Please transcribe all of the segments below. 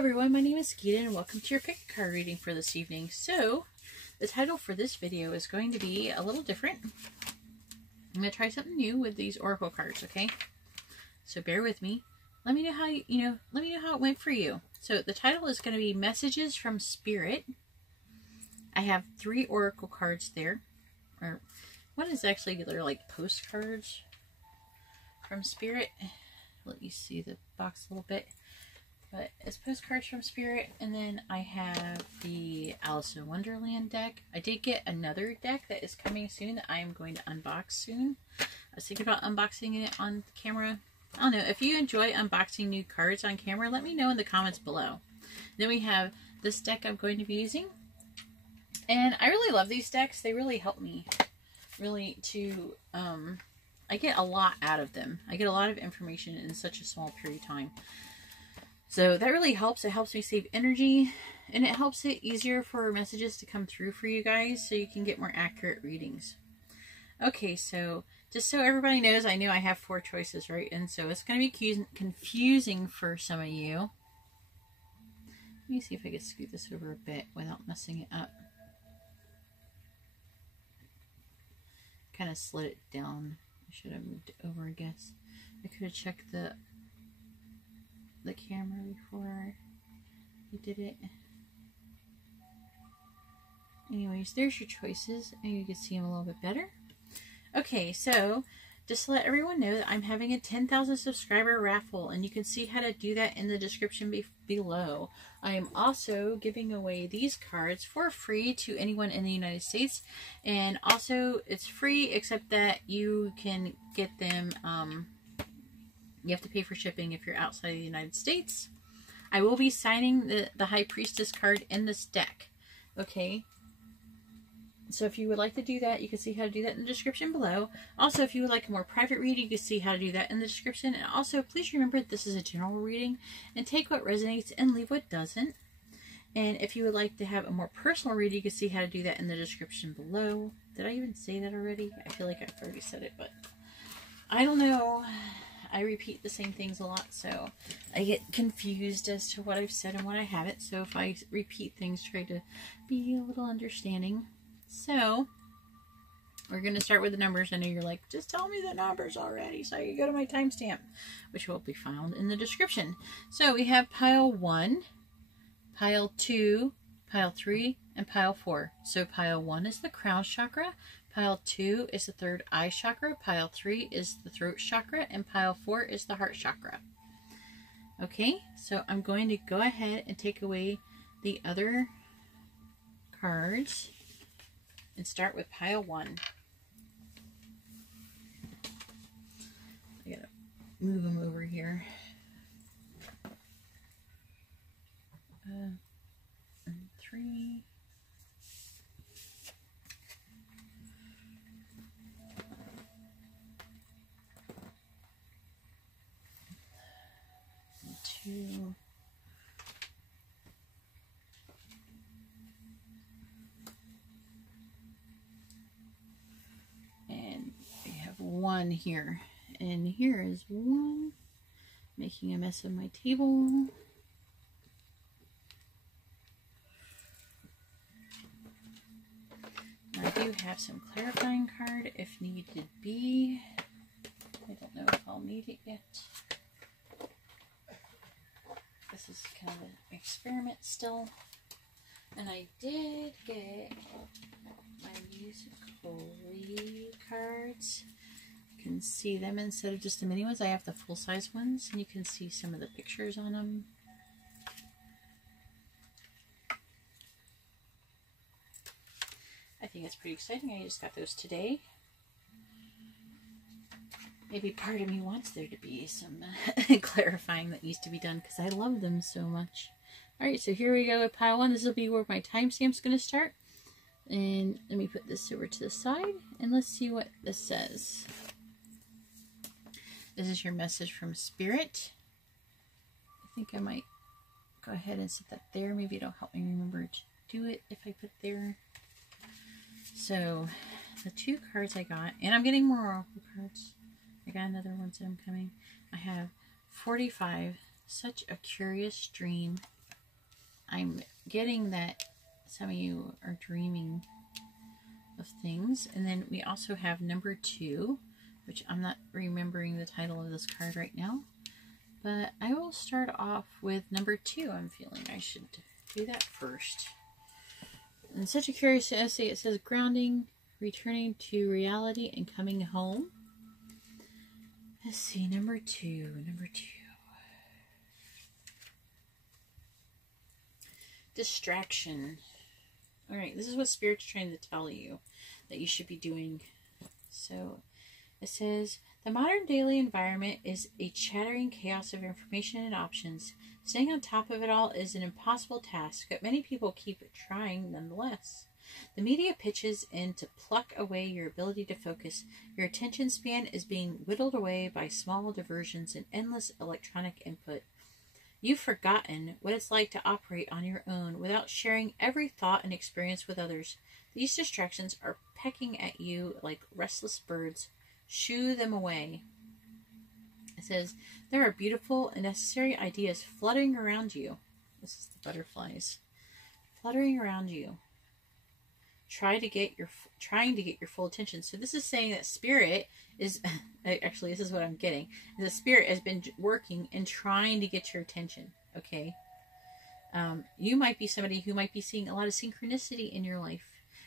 everyone, my name is Geeta and welcome to your pick card reading for this evening. So, the title for this video is going to be a little different. I'm going to try something new with these oracle cards, okay? So bear with me. Let me know how let me know how it went for you. So the title is going to be Messages from Spirit. I have 3 oracle cards there. Or one is actually they're like postcards from Spirit. Let you see the box a little bit. But it's postcards from Spirit, and then I have the Alice in Wonderland deck. I did get another deck that is coming soon that I am going to unbox soon. I was thinking about unboxing it on camera. I don't know, if you enjoy unboxing new cards on camera, let me know in the comments below. Then we have this deck I'm going to be using. And I really love these decks. They really help me really to, I get a lot out of them. I get a lot of information in such a small period of time. So that really helps. It helps me save energy, and it helps it easier for messages to come through for you guys so you can get more accurate readings. Okay, so just so everybody knows, I know I have 4 choices, right? And so it's going to be confusing for some of you. Let me see if I can scoot this over a bit without messing it up. Kind of slid it down. I should have moved it over, I guess. I could have checked the camera before I did it. Anyways, there's your choices, and you can see them a little bit better. Okay, so just to let everyone know that I'm having a 10,000 subscriber raffle, and you can see how to do that in the description below. I am also giving away these cards for free to anyone in the United States, and also it's free except that you can get them you have to pay for shipping if you're outside of the United States. I will be signing the High Priestess card in this deck. Okay. So if you would like to do that, you can see how to do that in the description below. Also, if you would like a more private reading, you can see how to do that in the description. And also, please remember that this is a general reading, and take what resonates and leave what doesn't. And if you would like to have a more personal reading, you can see how to do that in the description below. Did I even say that already? I feel like I've already said it, but I don't know. I repeat the same things a lot, so I get confused as to what I've said and what I haven't. So if I repeat things, try to be a little understanding. So we're going to start with the numbers. I know you're like, just tell me the numbers already so I can go to my timestamp, which will be found in the description. So we have pile 1, pile 2, pile 3, and pile 4. So pile 1 is the crown chakra. Pile 2 is the third eye chakra, pile 3 is the throat chakra, and pile 4 is the heart chakra. Okay, so I'm going to go ahead and take away the other cards and start with pile 1. I gotta move them over here. 3. 2. And we have 1 here. And here is 1, making a mess of my table. Now, I do have some clarifying card if needed be. I don't know if I'll need it yet. This is kind of an experiment still. And I did get my musically cards. You can see them instead of just the mini ones. I have the full-size ones, and you can see some of the pictures on them. I think it's pretty exciting. I just got those today. Maybe part of me wants there to be some clarifying that needs to be done because I love them so much. Alright, so here we go with pile 1. This will be where my timestamp's going to start. And let me put this over to the side and let's see what this says. This is your message from Spirit. I think I might go ahead and set that there. Maybe it'll help me remember to do it if I put there. So the 2 cards I got, and I'm getting more oracle cards. I got another one, so I'm coming. I have 45, such a curious dream. I'm getting that some of you are dreaming of things. And then we also have number 2, which I'm not remembering the title of this card right now. But I will start off with number 2. I'm feeling I should do that first. In such a curious essay, it says grounding, returning to reality, and coming home. Let's see, number 2. Distraction. Alright, this is what Spirit's trying to tell you that you should be doing. So, it says, the modern daily environment is a chattering chaos of information and options. Staying on top of it all is an impossible task, but many people keep trying nonetheless. The media pitches in to pluck away your ability to focus. Your attention span is being whittled away by small diversions and endless electronic input. You've forgotten what it's like to operate on your own without sharing every thought and experience with others. These distractions are pecking at you like restless birds. Shoo them away. It says, there are beautiful and necessary ideas fluttering around you. This is the butterflies. Fluttering around you. Trying to get your full attention. So this is saying that Spirit is, actually this is what I'm getting. The Spirit has been working and trying to get your attention. Okay. You might be somebody who might be seeing a lot of synchronicity in your life,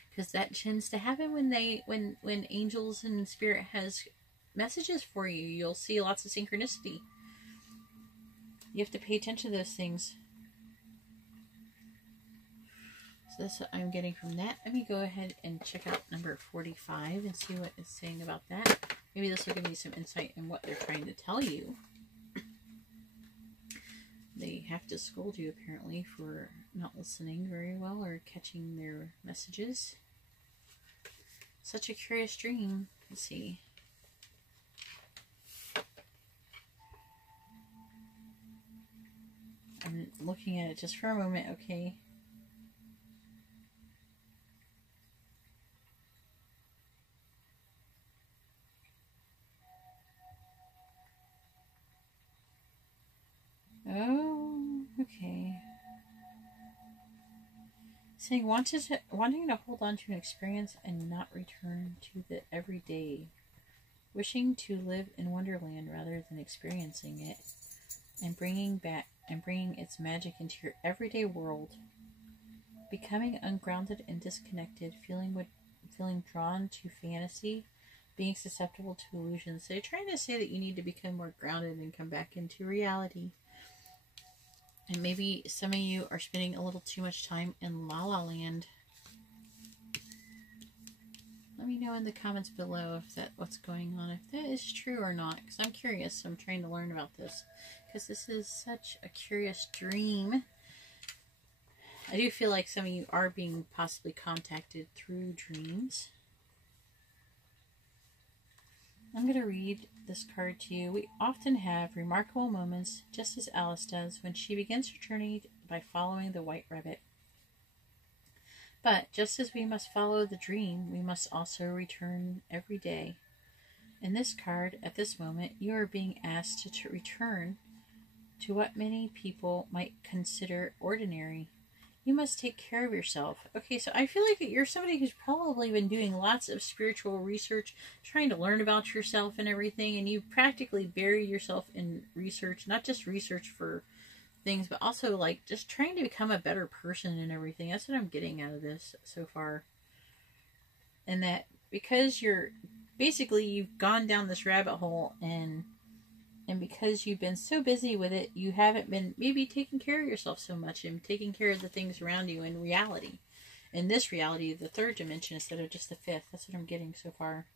because that tends to happen when angels and Spirit has messages for you. You'll see lots of synchronicity. You have to pay attention to those things. So that's what I'm getting from that. Let me go ahead and check out number 45 and see what it's saying about that. Maybe this will give me some insight in what they're trying to tell you. They have to scold you, apparently, for not listening very well or catching their messages. Such a curious dream. Let's see. I'm looking at it just for a moment, okay? Oh, okay. Saying wanting to hold on to an experience and not return to the everyday. Wishing to live in Wonderland rather than experiencing it, and bringing its magic into your everyday world. Becoming ungrounded and disconnected, feeling drawn to fantasy, being susceptible to illusions. So they're trying to say that you need to become more grounded and come back into reality. And maybe some of you are spending a little too much time in La La Land. Let me know in the comments below if what's going on, if that is true or not, because I'm curious. I'm trying to learn about this, because this is such a curious dream. I do feel like some of you are being possibly contacted through dreams. I'm going to read this card to you. We often have remarkable moments, just as Alice does when she begins her journey by following the white rabbit. But just as we must follow the dream, we must also return every day. In this card, at this moment, you are being asked to return to what many people might consider ordinary. You must take care of yourself. Okay, so I feel like you're somebody who's probably been doing lots of spiritual research, trying to learn about yourself and everything, and you've practically buried yourself in research, not just research for things, but also like just trying to become a better person and everything. That's what I'm getting out of this so far. And that because you've gone down this rabbit hole, and because you've been so busy with it, you haven't been maybe taking care of yourself so much and taking care of the things around you in reality. In this reality, the third dimension instead of just the fifth. That's what I'm getting so far.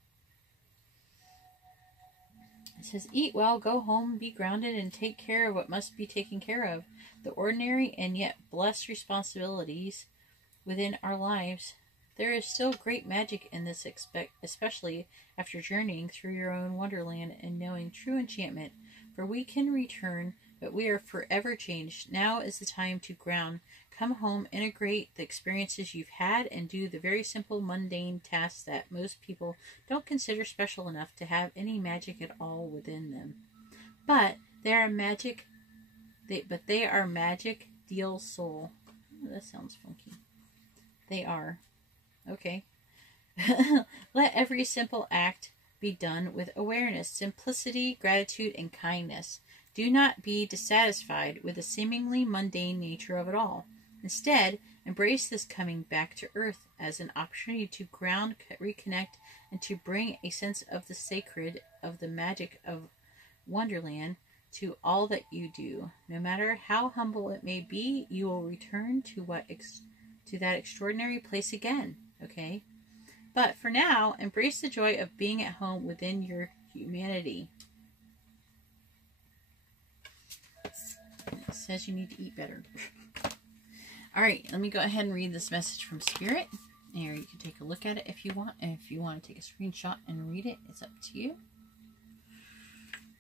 It says, eat well, go home, be grounded, and take care of what must be taken care of. The ordinary and yet blessed responsibilities within our lives. There is still great magic in this, especially after journeying through your own wonderland and knowing true enchantment. For we can return, but we are forever changed. Now is the time to ground. Come home, integrate the experiences you've had, and do the very simple, mundane tasks that most people don't consider special enough to have any magic at all within them. But they are magic. They are magic, deal soul. That sounds funky. They are. Okay. Let every simple act be done with awareness, simplicity, gratitude, and kindness. Do not be dissatisfied with the seemingly mundane nature of it all. Instead, embrace this coming back to earth as an opportunity to ground, reconnect, and to bring a sense of the sacred, of the magic of Wonderland to all that you do. No matter how humble it may be, you will return to that extraordinary place again. Okay? But for now, embrace the joy of being at home within your humanity. It says you need to eat better. All right, let me go ahead and read this message from Spirit. Here, you can take a look at it if you want. And if you want to take a screenshot and read it, it's up to you.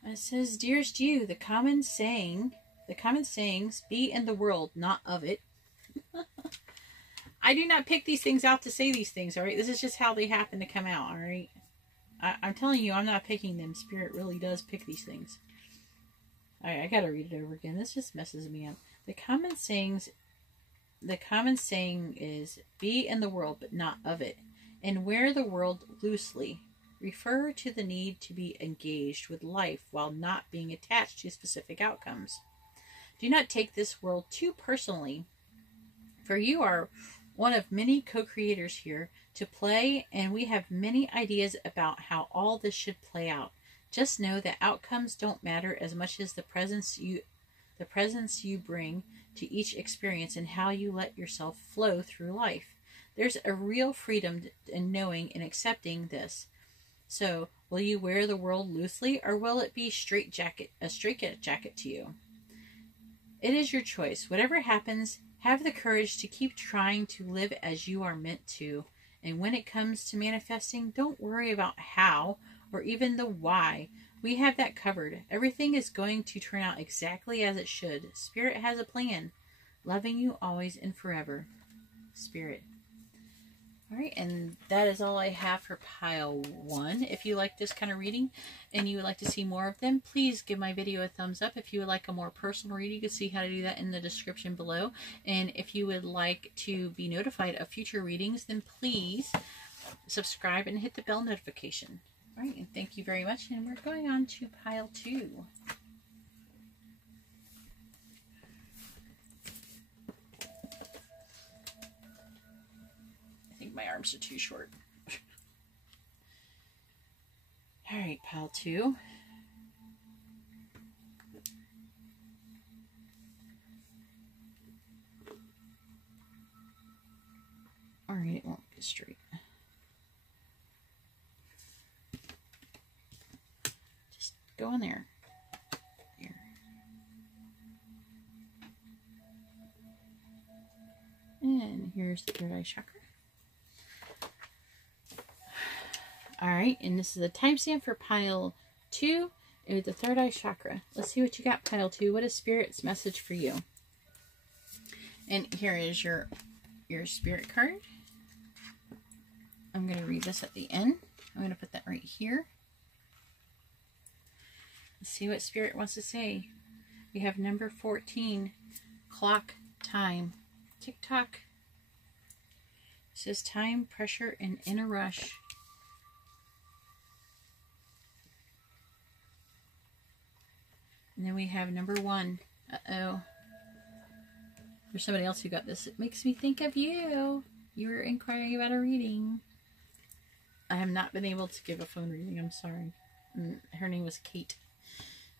It says, Dearest you, the common sayings, be in the world, not of it. I do not pick these things out to say these things, all right? This is just how they happen to come out, all right? I'm telling you, I'm not picking them. Spirit really does pick these things. All right, I gotta read it over again. This just messes me up. The common saying is, be in the world, but not of it. And wear the world loosely. Refer to the need to be engaged with life while not being attached to specific outcomes. Do not take this world too personally, for you are one of many co-creators here to play, and we have many ideas about how all this should play out. Just know that outcomes don't matter as much as the presence you bring to each experience and how you let yourself flow through life. There's a real freedom in knowing and accepting this. So, will you wear the world loosely, or will it be a straitjacket to you? It is your choice. Whatever happens, have the courage to keep trying to live as you are meant to. And when it comes to manifesting, don't worry about how or even the why. We have that covered. Everything is going to turn out exactly as it should. Spirit has a plan. Loving you always and forever. Spirit. Alright, and that is all I have for pile 1. If you like this kind of reading and you would like to see more of them, please give my video a thumbs up. If you would like a more personal reading, you can see how to do that in the description below. And if you would like to be notified of future readings, then please subscribe and hit the bell notification. Alright, and thank you very much. And we're going on to pile 2. My arms are too short. Alright, pile 2. Alright, it won't get straight. Just go in there. There. And here's the third eye chakra. Alright, and this is a timestamp for pile 2 with the third eye chakra. Let's see what you got, pile 2. What is Spirit's message for you? And here is your Spirit card. I'm going to read this at the end. I'm going to put that right here. Let's see what Spirit wants to say. We have number 14, clock, time. Tick-tock. It says time, pressure, and in a rush. And then we have number 1. Uh-oh. There's somebody else who got this. It makes me think of you. You were inquiring about a reading. I have not been able to give a phone reading. I'm sorry. And her name was Kate.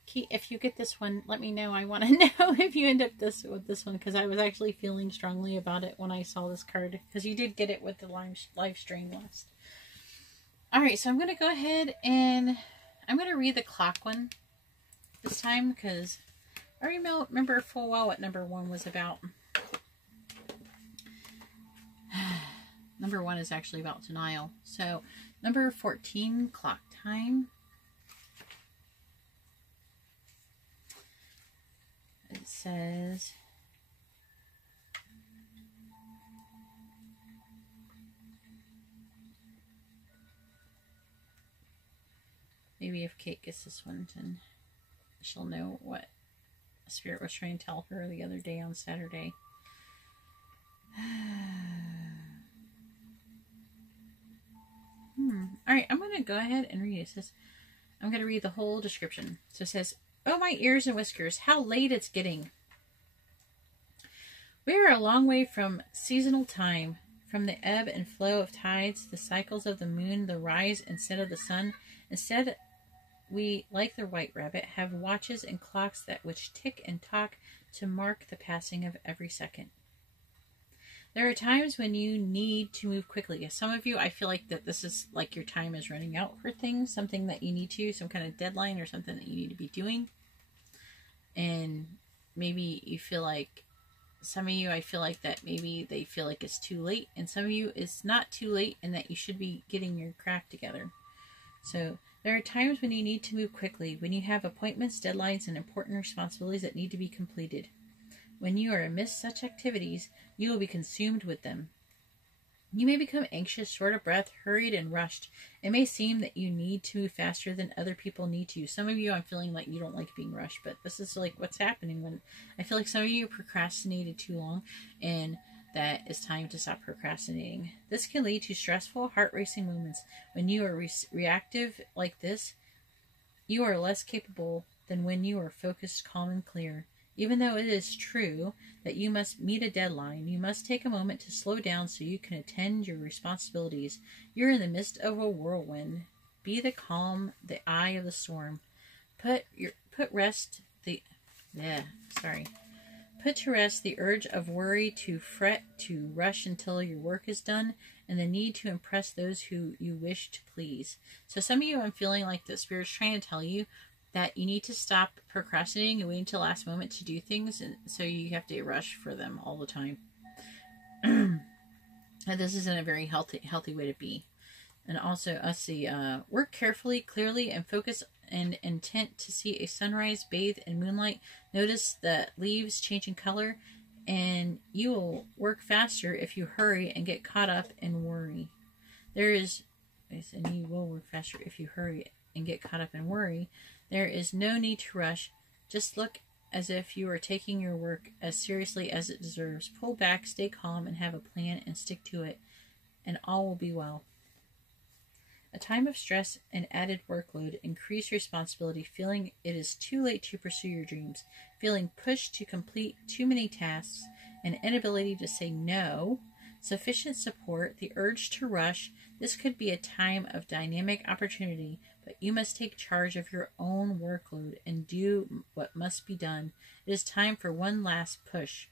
Kate, if you get this one, let me know. I want to know if you end up with this one, because I was actually feeling strongly about it when I saw this card. Because you did get it with the live stream last. Alright, so I'm going to go ahead and I'm going to read the clock one this time, because I remember full well what number 1 was about. Number 1 is actually about denial. So, number 14, clock time. It says, maybe if Kate gets this one, then she'll know what Spirit was trying to tell her the other day on Saturday. All right, I'm going to go ahead and read it. It says, I'm going to read the whole description. So it says, "Oh, my ears and whiskers, how late it's getting. We are a long way from seasonal time, from the ebb and flow of tides, the cycles of the moon, the rise and set of the sun. Instead, we, like the white rabbit, have watches and clocks that which tick and talk to mark the passing of every second. There are times when you need to move quickly. Some of you, I feel like that this is like your time is running out for things, something that you need to, some kind of deadline or something that you need to be doing. And maybe you feel like, some of you, I feel like that maybe they feel like it's too late. And some of you, it's not too late and that you should be getting your crap together. So there are times when you need to move quickly, when you have appointments, deadlines, and important responsibilities that need to be completed. When you are amidst such activities, you will be consumed with them. You may become anxious, short of breath, hurried, and rushed. It may seem that you need to move faster than other people need to. Some of you, I'm feeling like you don't like being rushed, but this is like what's happening when I feel like some of you procrastinated too long, and that it's time to stop procrastinating. This can lead to stressful, heart-racing moments. When you are reactive like this, you are less capable than when you are focused, calm, and clear. Even though it is true that you must meet a deadline, you must take a moment to slow down so you can attend your responsibilities. You're in the midst of a whirlwind. Be the calm, the eye of the storm. Put to rest the urge of worry, to fret, to rush until your work is done, and the need to impress those who you wish to please. So some of you, I'm feeling like the Spirit's trying to tell you that you need to stop procrastinating and waiting until the last moment to do things, and so you have to rush for them all the time. And this isn't a very healthy way to be. And also, us see, work carefully, clearly, and focus and intent to see a sunrise bathed in moonlight. Notice the leaves changing color, and you will work faster if you hurry and get caught up in worry. And you will work faster if you hurry and get caught up in worry. There is no need to rush. Just look as if you are taking your work as seriously as it deserves. Pull back, stay calm, and have a plan and stick to it, and all will be well. A time of stress and added workload, increased responsibility, feeling it is too late to pursue your dreams, feeling pushed to complete too many tasks, an inability to say no, sufficient support, the urge to rush. This could be a time of dynamic opportunity, but you must take charge of your own workload and do what must be done. It is time for one last push.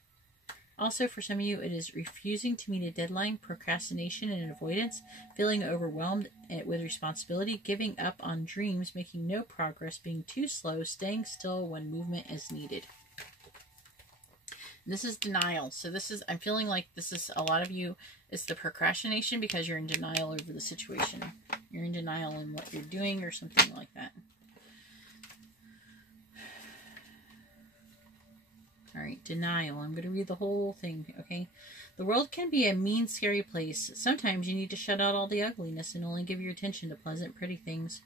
Also, for some of you, it is refusing to meet a deadline, procrastination and avoidance, feeling overwhelmed with responsibility, giving up on dreams, making no progress, being too slow, staying still when movement is needed. This is denial. So I'm feeling like this is a lot of you, it's the procrastination because you're in denial over the situation. You're in denial in what you're doing or something like that. All right, denial. I'm going to read the whole thing, okay? The world can be a mean, scary place. Sometimes you need to shut out all the ugliness and only give your attention to pleasant, pretty things.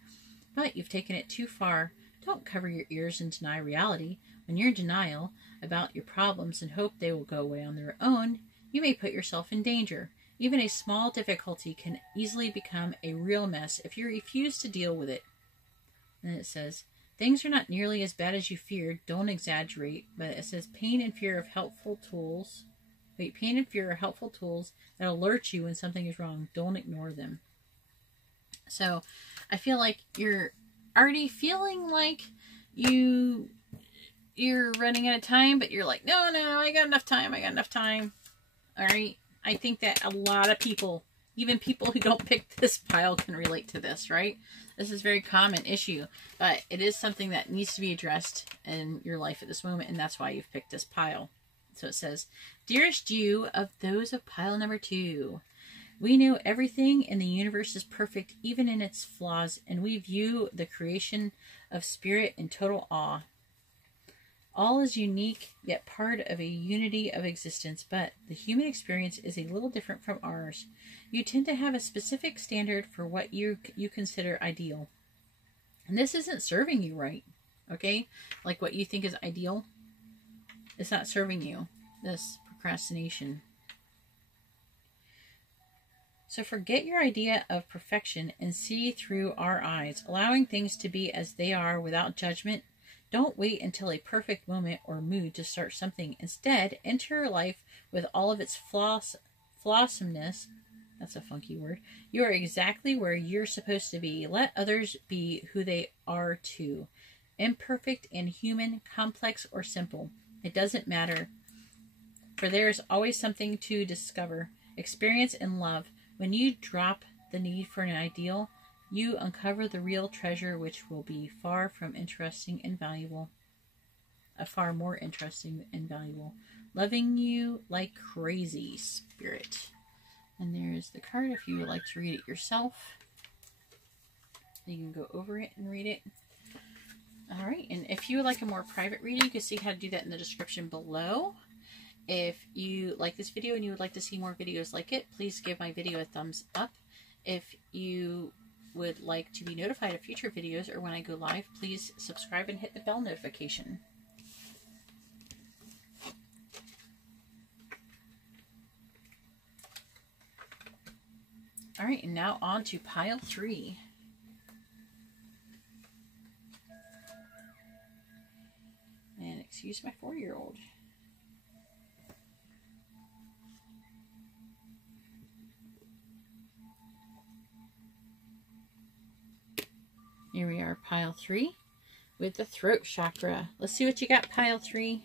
But you've taken it too far. Don't cover your ears and deny reality. When you're in denial about your problems and hope they will go away on their own, you may put yourself in danger. Even a small difficulty can easily become a real mess if you refuse to deal with it. And it says, things are not nearly as bad as you feared. Don't exaggerate. But it says pain and fear are helpful tools that alert you when something is wrong. Don't ignore them. So I feel like you're already feeling like you're running out of time, but you're like, no, I got enough time. All right. I think that a lot of people, even people who don't pick this pile, can relate to this, right? This is a very common issue, but it is something that needs to be addressed in your life at this moment, and that's why you've picked this pile. So it says, dearest you of those of pile number 2, we know everything in the universe is perfect, even in its flaws, and we view the creation of spirit in total awe. All is unique, yet part of a unity of existence, but the human experience is a little different from ours. You tend to have a specific standard for what you consider ideal. And this isn't serving you right, okay? Like what you think is ideal, it's not serving you. This procrastination. So forget your idea of perfection and see through our eyes, allowing things to be as they are without judgment. Don't wait until a perfect moment or mood to start something. Instead, enter life with all of its flawsomeness. That's a funky word. You are exactly where you're supposed to be. Let others be who they are too. Imperfect and human, complex or simple. It doesn't matter. For there is always something to discover, experience, and love. When you drop the need for an ideal, you uncover the real treasure, which will be far from interesting and valuable. Far more interesting and valuable. Loving you like crazy, Spirit. And there's the card if you would like to read it yourself. You can go over it and read it. Alright, and if you would like a more private reading, you can see how to do that in the description below. If you like this video and you would like to see more videos like it, please give my video a thumbs up. If you would like to be notified of future videos or when I go live, please subscribe and hit the bell notification. Alright, and now on to pile 3. And excuse my 4-year-old. Here we are, pile 3, with the throat chakra. Let's see what you got, pile 3.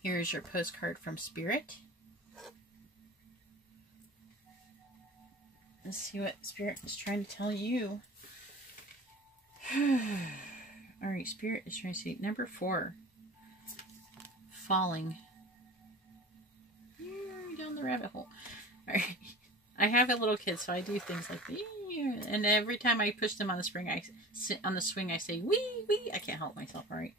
Here's your postcard from Spirit. Let's see what Spirit is trying to tell you. Alright, Spirit is trying to say number 4. Falling. Down the rabbit hole. Alright. I have a little kid, so I do things like that. And every time I push them on the swing, I say, wee, wee. I can't help myself, alright?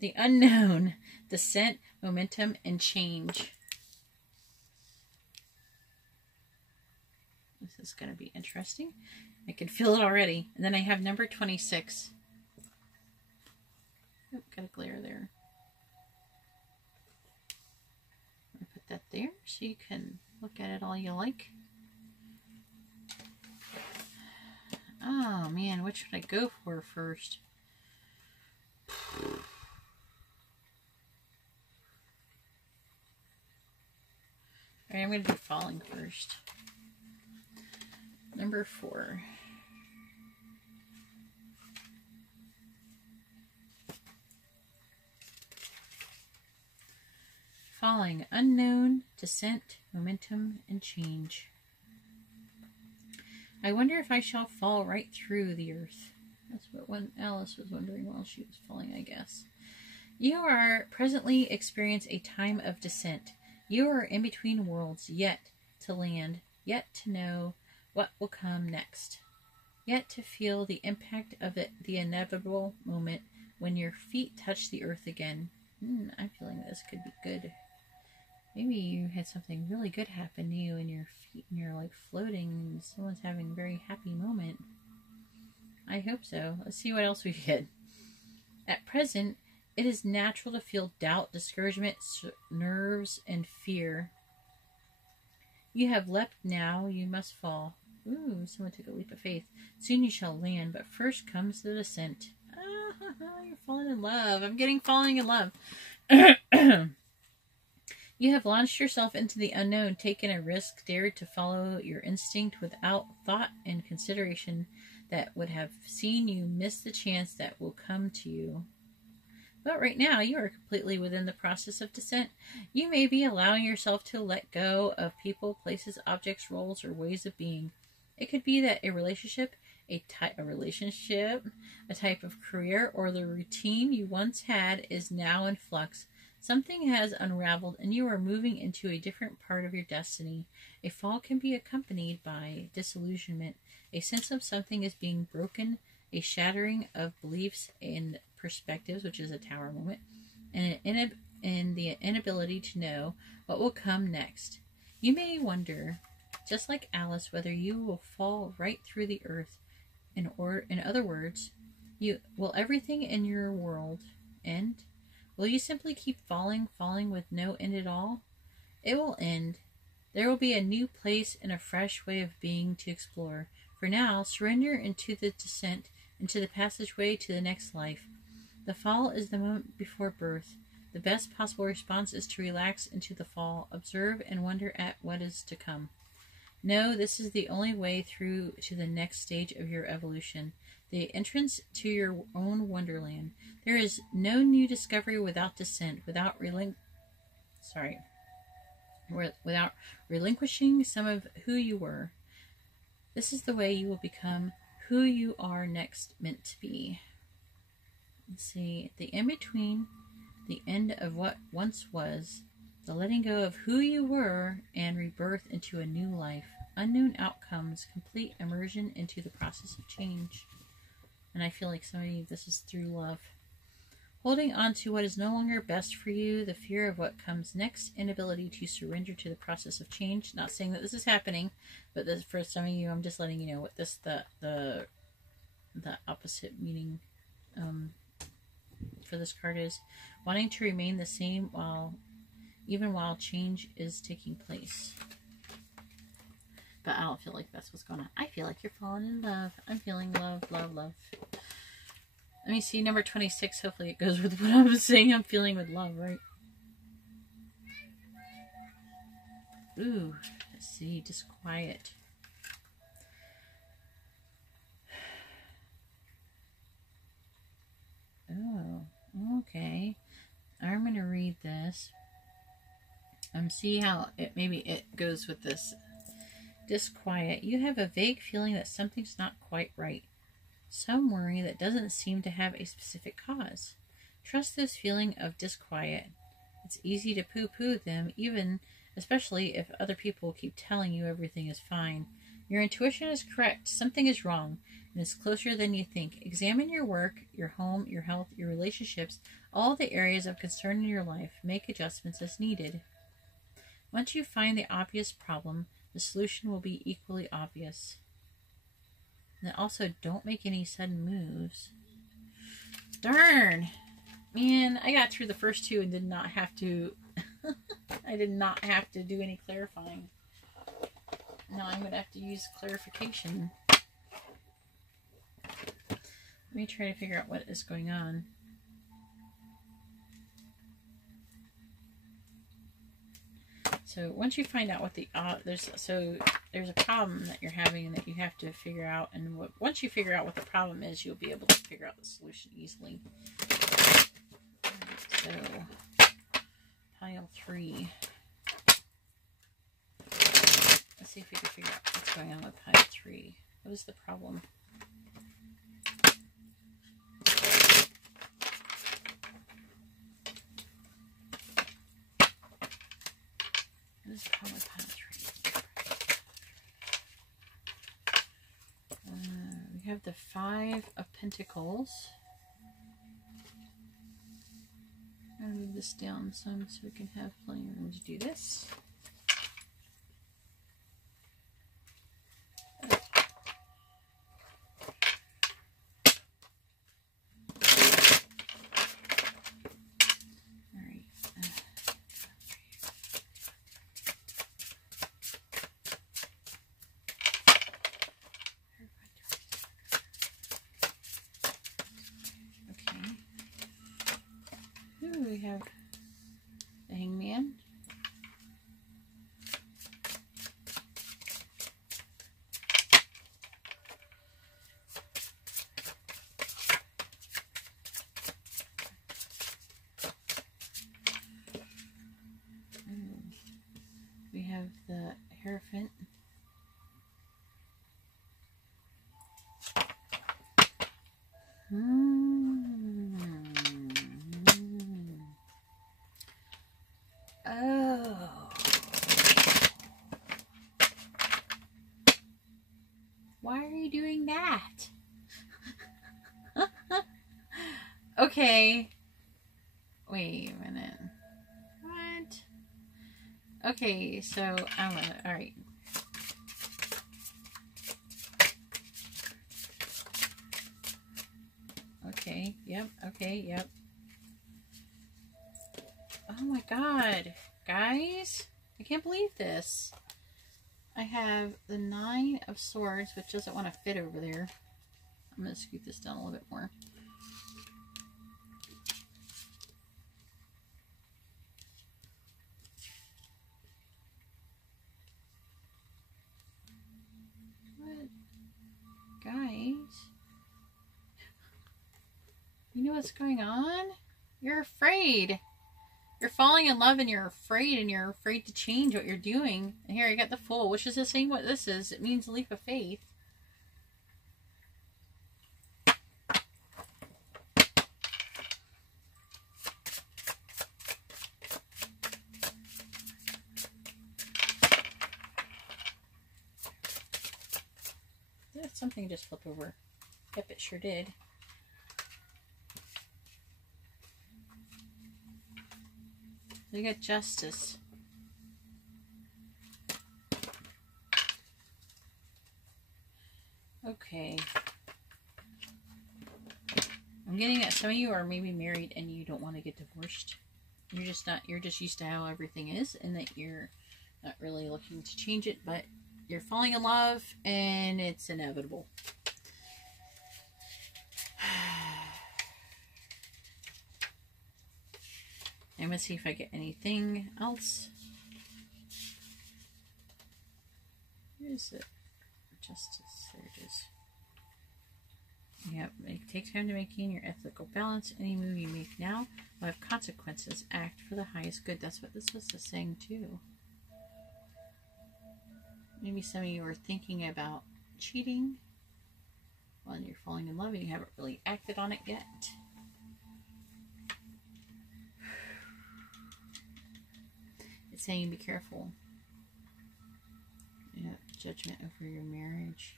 The unknown, descent, momentum, and change. This is going to be interesting. I can feel it already. And then I have number 26. Oh, got a glare there. I'm going to put that there so you can look at it all you like. Oh man, what should I go for first? Alright, I'm going to do falling first. Number 4. Falling, unknown, descent, momentum, and change. I wonder if I shall fall right through the earth. That's what one Alice was wondering while she was falling, I guess. You are presently experience a time of descent. You are in between worlds, yet to land, yet to know what will come next, yet to feel the impact of it, the inevitable moment when your feet touch the earth again. I'm feeling this could be good. Maybe you had something really good happen to you and your feet and you're like floating and someone's having a very happy moment. I hope so. Let's see what else we get. At present, it is natural to feel doubt, discouragement, nerves, and fear. You have leapt, now you must fall. Ooh, someone took a leap of faith. Soon you shall land, but first comes the descent. You're falling in love. I'm getting falling in love. You have launched yourself into the unknown, taken a risk, dared to follow your instinct without thought and consideration that would have seen you miss the chance that will come to you. But right now, you are completely within the process of descent. You may be allowing yourself to let go of people, places, objects, roles, or ways of being. It could be that a relationship, a type of career, or the routine you once had is now in flux. Something has unraveled and you are moving into a different part of your destiny. A fall can be accompanied by disillusionment, a sense of something is being broken, a shattering of beliefs and perspectives, which is a tower moment, and the inability to know what will come next. You may wonder, just like Alice, whether you will fall right through the earth. In other words, will everything in your world end? Will you simply keep falling with no end at all? It will end. There will be a new place and a fresh way of being to explore. For now, surrender into the descent, into the passageway to the next life. The fall is the moment before birth. The best possible response is to relax into the fall, observe and wonder at what is to come. No, this is the only way through to the next stage of your evolution, the entrance to your own wonderland. There is no new discovery without descent, without relinquishing some of who you were. This is the way you will become who you are next meant to be. Let's see, the in-between, the end of what once was, the letting go of who you were, and rebirth into a new life. Unknown outcomes, complete immersion into the process of change. And I feel like some of you, this is through love. Holding on to what is no longer best for you, the fear of what comes next, inability to surrender to the process of change. Not saying that this is happening, but this, for some of you, I'm just letting you know what this the opposite meaning for this card is. Wanting to remain the same even while change is taking place. But I don't feel like that's what's going on. I feel like you're falling in love. I'm feeling love, love, love. Let me see number 26. Hopefully it goes with what I was saying. I'm feeling with love, right? Ooh, let's see. Disquiet. Oh, okay. I'm going to read this. See how maybe it goes with this. Disquiet. You have a vague feeling that something's not quite right. Some worry that doesn't seem to have a specific cause. Trust this feeling of disquiet. It's easy to poo-poo them, especially if other people keep telling you everything is fine. Your intuition is correct. Something is wrong, and it's closer than you think. Examine your work, your home, your health, your relationships, all the areas of concern in your life. Make adjustments as needed. Once you find the obvious problem, the solution will be equally obvious. And also, don't make any sudden moves. Darn! Man, I got through the first two and did not have to... I did not have to do any clarifying. Now I'm going to have to use clarification. Let me try to figure out what is going on. So once you find out what the there's a problem that you're having that you have to figure out, and once you figure out what the problem is, you'll be able to figure out the solution easily. So pile 3. Let's see if we can figure out what's going on with pile 3. What is the problem? What is the problem with pile 3? We have the 5 of Pentacles. I'm going to move this down some so we can have plenty of room to do this. We have the Hangman. We have the Hierophant. Oh. Why are you doing that? Okay. Wait a minute. What? Okay, so I'm gonna, alright. Okay, yep, okay, yep. Oh my god, guys, I can't believe this. I have the 9 of Swords, which doesn't want to fit over there. I'm going to scoot this down a little bit more. What? Guys? You know what's going on? You're afraid. You're falling in love and you're afraid to change what you're doing. And here I got the Fool, which is the same what this is. It means leap of faith. Did something just flip over? Yep, it sure did. We got Justice. Okay. I'm getting that some of you are maybe married and you don't want to get divorced. You're just used to how everything is, and that you're not really looking to change it, but you're falling in love and it's inevitable. I'm going to see if I get anything else. Where is it? Justice. There it is. Yep. It takes time to maintain your ethical balance. Any move you make now will have consequences. Act for the highest good. That's what this was saying too. Maybe some of you are thinking about cheating when you're falling in love and you haven't really acted on it yet. It's saying be careful. Yeah, judgment over your marriage.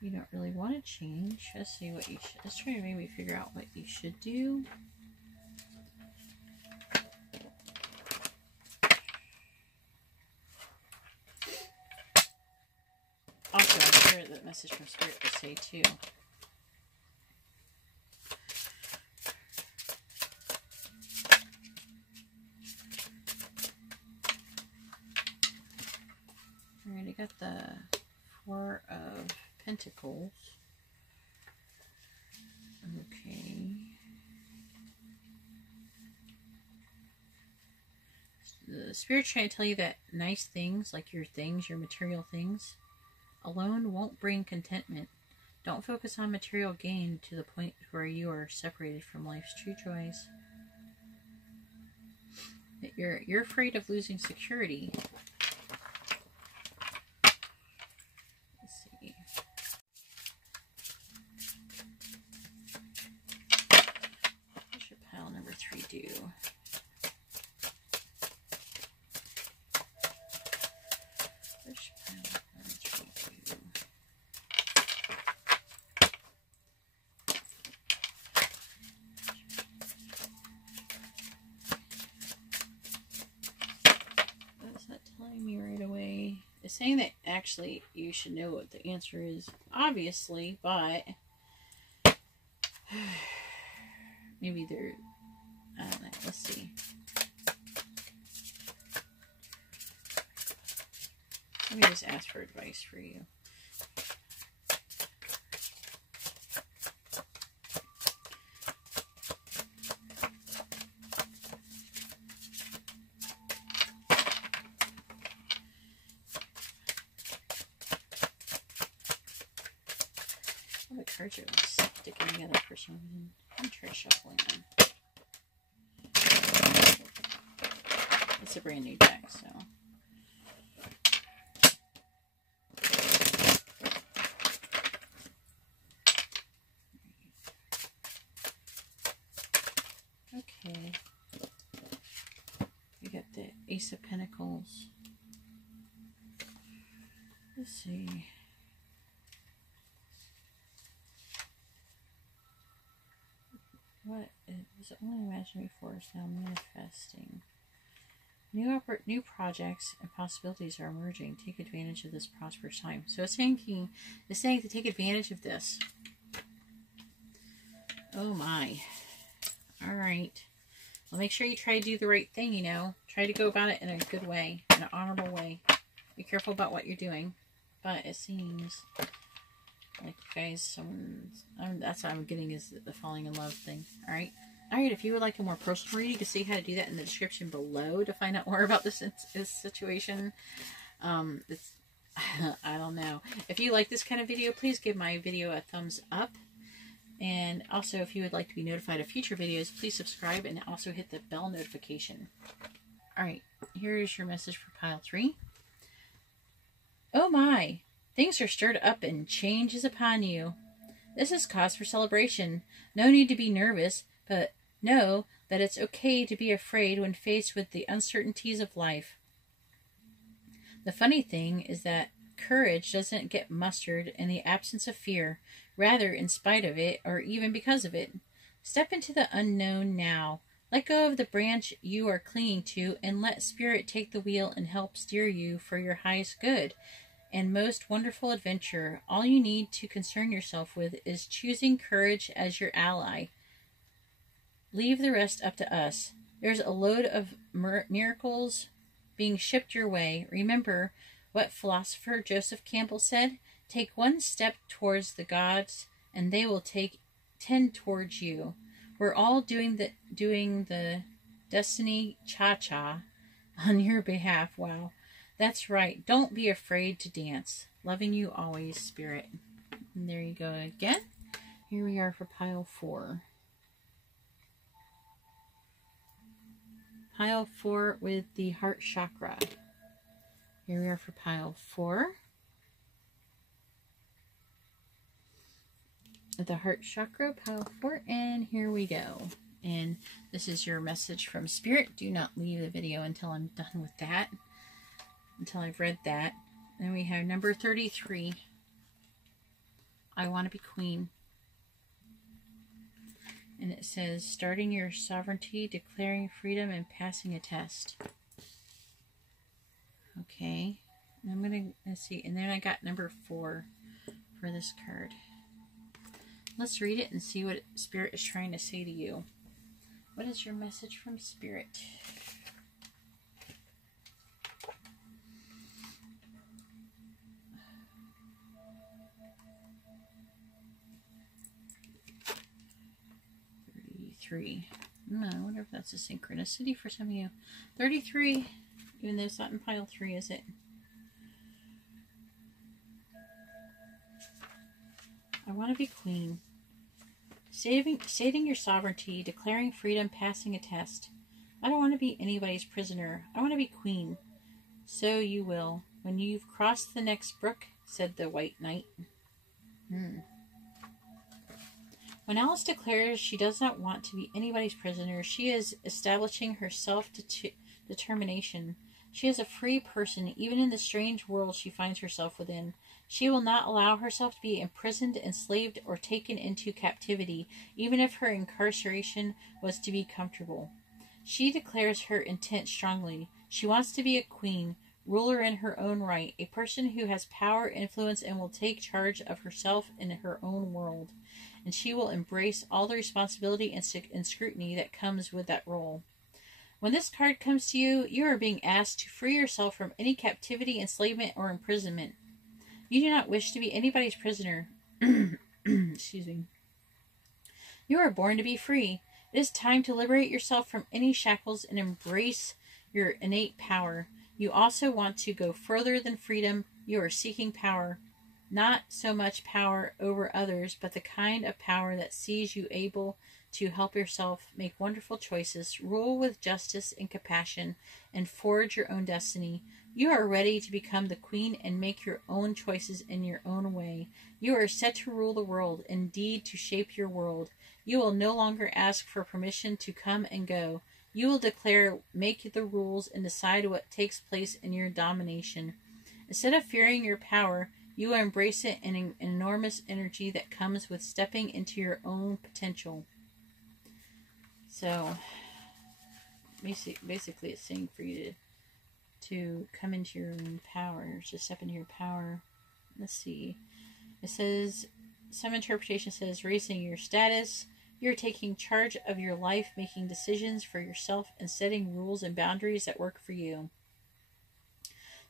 You don't really want to change. Let's see what you should. Let's try to maybe figure out what you should do. Also, I'm sure that message from Spirit to say too. Alright, I got the 4 of Pentacles. Okay. The Spirit's trying to tell you that nice things, like your things, your material things, alone won't bring contentment. Don't focus on material gain to the point where you are separated from life's true joys. That you're afraid of losing security. Do. That's not telling me right away. It's saying that actually you should know what the answer is, obviously, but maybe they're, I don't know. Let's see. Let me just ask for advice for you. All the cards are sticking together for some reason. I'm trying shuffling them. It's a brand new deck, so. Okay. We got the Ace of Pentacles. Let's see. What was it only imagined before is now manifesting. New projects and possibilities are emerging. Take advantage of this prosperous time. So it's saying to take advantage of this. Oh my. Alright. Well, make sure you try to do the right thing, you know. Try to go about it in a good way, in an honorable way. Be careful about what you're doing. But it seems like, guys, that's what I'm getting is the falling in love thing. Alright? Alright, if you would like a more personal reading, you can see how to do that in the description below to find out more about this situation. It's, I don't know. If you like this kind of video, please give my video a thumbs up. And also, if you would like to be notified of future videos, please subscribe and also hit the bell notification. Alright, here is your message for pile 3. Oh my! Things are stirred up and change is upon you. This is cause for celebration. No need to be nervous, but know that it's okay to be afraid when faced with the uncertainties of life. The funny thing is that courage doesn't get mustered in the absence of fear, rather in spite of it or even because of it. Step into the unknown now. Let go of the branch you are clinging to and let Spirit take the wheel and help steer you for your highest good and most wonderful adventure. All you need to concern yourself with is choosing courage as your ally. Leave the rest up to us. There's a load of miracles being shipped your way. Remember what philosopher Joseph Campbell said? Take one step towards the gods, and they will take 10 towards you. We're all doing the destiny cha-cha on your behalf. Wow. That's right. Don't be afraid to dance. Loving you always, Spirit. And there you go again. Here we are for pile 4. Pile 4 with the heart chakra. Here we are for pile 4. With the heart chakra, pile 4. And here we go. And this is your message from Spirit. Do not leave the video until I'm done with that. Until I've read that. Then we have number 33. I want to be queen. And it says, starting your sovereignty, declaring freedom, and passing a test. Okay. I'm going to, let's see. And then I got number 4 for this card. Let's read it and see what Spirit is trying to say to you. What is your message from Spirit? I wonder if that's a synchronicity for some of you. 33, even though it's not in pile 3, is it? I want to be queen. Stating your sovereignty, declaring freedom, passing a test. I don't want to be anybody's prisoner. I want to be queen. So you will, when you've crossed the next brook, said the White Knight. When Alice declares she does not want to be anybody's prisoner, she is establishing her self-determination. She is a free person, even in the strange world she finds herself within. She will not allow herself to be imprisoned, enslaved, or taken into captivity, even if her incarceration was to be comfortable. She declares her intent strongly. She wants to be a queen, ruler in her own right, a person who has power, influence, and will take charge of herself in her own world. And she will embrace all the responsibility and scrutiny that comes with that role. When this card comes to you, you are being asked to free yourself from any captivity, enslavement, or imprisonment. You do not wish to be anybody's prisoner. Excuse me. You are born to be free. It is time to liberate yourself from any shackles and embrace your innate power. You also want to go further than freedom. You are seeking power. Not so much power over others, but the kind of power that sees you able to help yourself make wonderful choices, rule with justice and compassion, and forge your own destiny. You are ready to become the queen and make your own choices in your own way. You are set to rule the world, indeed to shape your world. You will no longer ask for permission to come and go. You will declare, make the rules, and decide what takes place in your domination. Instead of fearing your power, you embrace it in an enormous energy that comes with stepping into your own potential. So, basically it's saying for you to come into your own power, to step into your power. Let's see. It says, some interpretation says raising your status, You're taking charge of your life, making decisions for yourself, and setting rules and boundaries that work for you.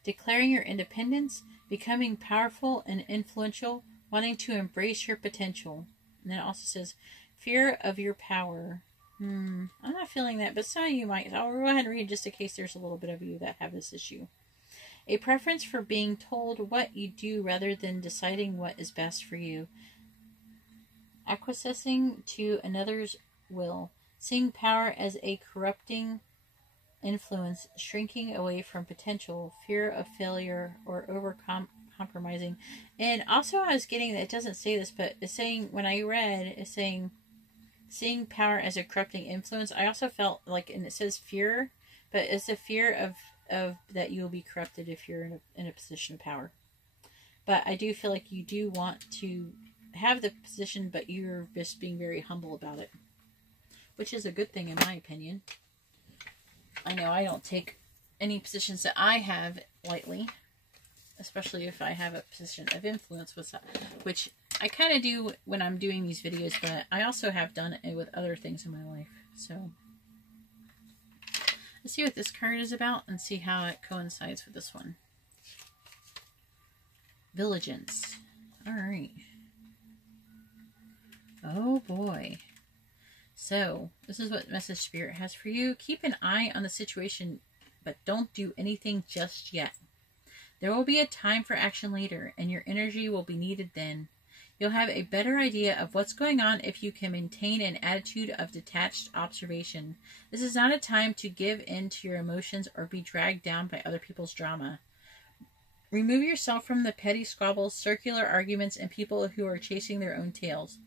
Declaring your independence, becoming powerful and influential, wanting to embrace your potential. And then it also says, fear of your power. I'm not feeling that, but some of you might. I'll go ahead and read just in case there's a little bit of you that have this issue. A preference for being told what you do rather than deciding what is best for you. Acquiescing to another's will. Seeing power as a corrupting influence. Shrinking away from potential. Fear of failure or compromising. And also I was getting that it doesn't say this, but it's saying, when I read, it's saying, seeing power as a corrupting influence. I also felt like, and it says fear, but it's a fear of that you'll be corrupted if you're in a position of power. But I do feel like you do want to have the position, but you're just being very humble about it, which is a good thing in my opinion. I know I don't take any positions that I have lightly, especially if I have a position of influence with that, which I kind of do when I'm doing these videos, but I also have done it with other things in my life. So let's see what this card is about and see how it coincides with this one. Vigilance. All right. Oh boy. So this is what Message Spirit has for you. Keep an eye on the situation, but don't do anything just yet. There will be a time for action later, and your energy will be needed then. You'll have a better idea of what's going on if you can maintain an attitude of detached observation. This is not a time to give in to your emotions or be dragged down by other people's drama. Remove yourself from the petty squabbles, circular arguments, and people who are chasing their own tails.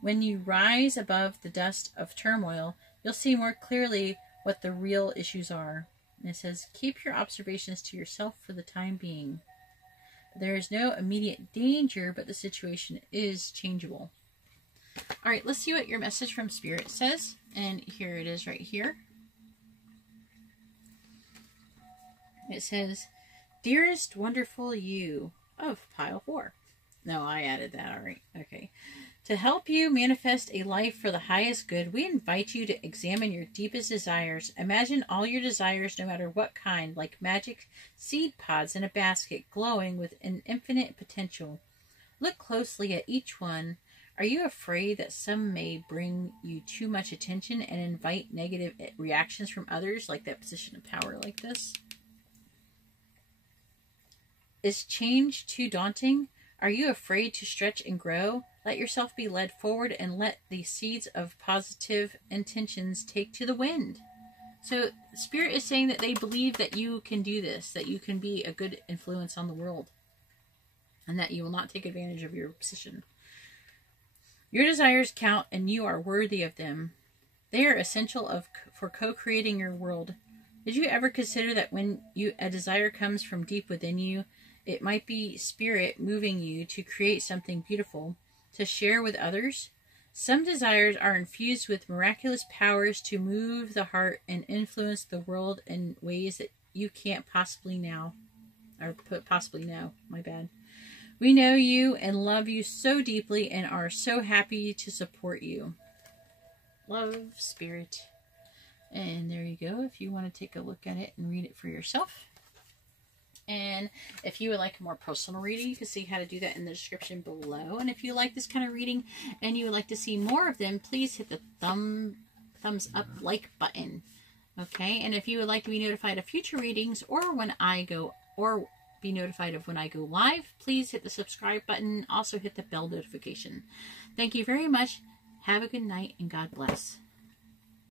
When you rise above the dust of turmoil, you'll see more clearly what the real issues are. And it says, keep your observations to yourself for the time being. There is no immediate danger, but the situation is changeable. All right, let's see what your message from Spirit says. And here it is right here. It says, dearest wonderful you of pile 4. No, I added that. All right. Okay. To help you manifest a life for the highest good, we invite you to examine your deepest desires. Imagine all your desires, no matter what kind, like magic seed pods in a basket, glowing with an infinite potential. Look closely at each one. Are you afraid that some may bring you too much attention and invite negative reactions from others, like that position of power like this? Is change too daunting? Are you afraid to stretch and grow? Let yourself be led forward and let the seeds of positive intentions take to the wind. So Spirit is saying that they believe that you can do this, that you can be a good influence on the world, and that you will not take advantage of your position. Your desires count and you are worthy of them. They are essential for co-creating your world. Did you ever consider that when a desire comes from deep within you, it might be Spirit moving you to create something beautiful to share with others? Some desires are infused with miraculous powers to move the heart and influence the world in ways that you can't possibly know. My bad. We know you and love you so deeply and are so happy to support you. Love, Spirit. And there you go, if you want to take a look at it and read it for yourself. And if you would like a more personal reading, you can see how to do that in the description below. And if you like this kind of reading and you would like to see more of them, please hit the thumbs up like button. Okay, and if you would like to be notified of future readings or be notified of when I go live, please hit the subscribe button. Also hit the bell notification. Thank you very much. Have a good night and God bless.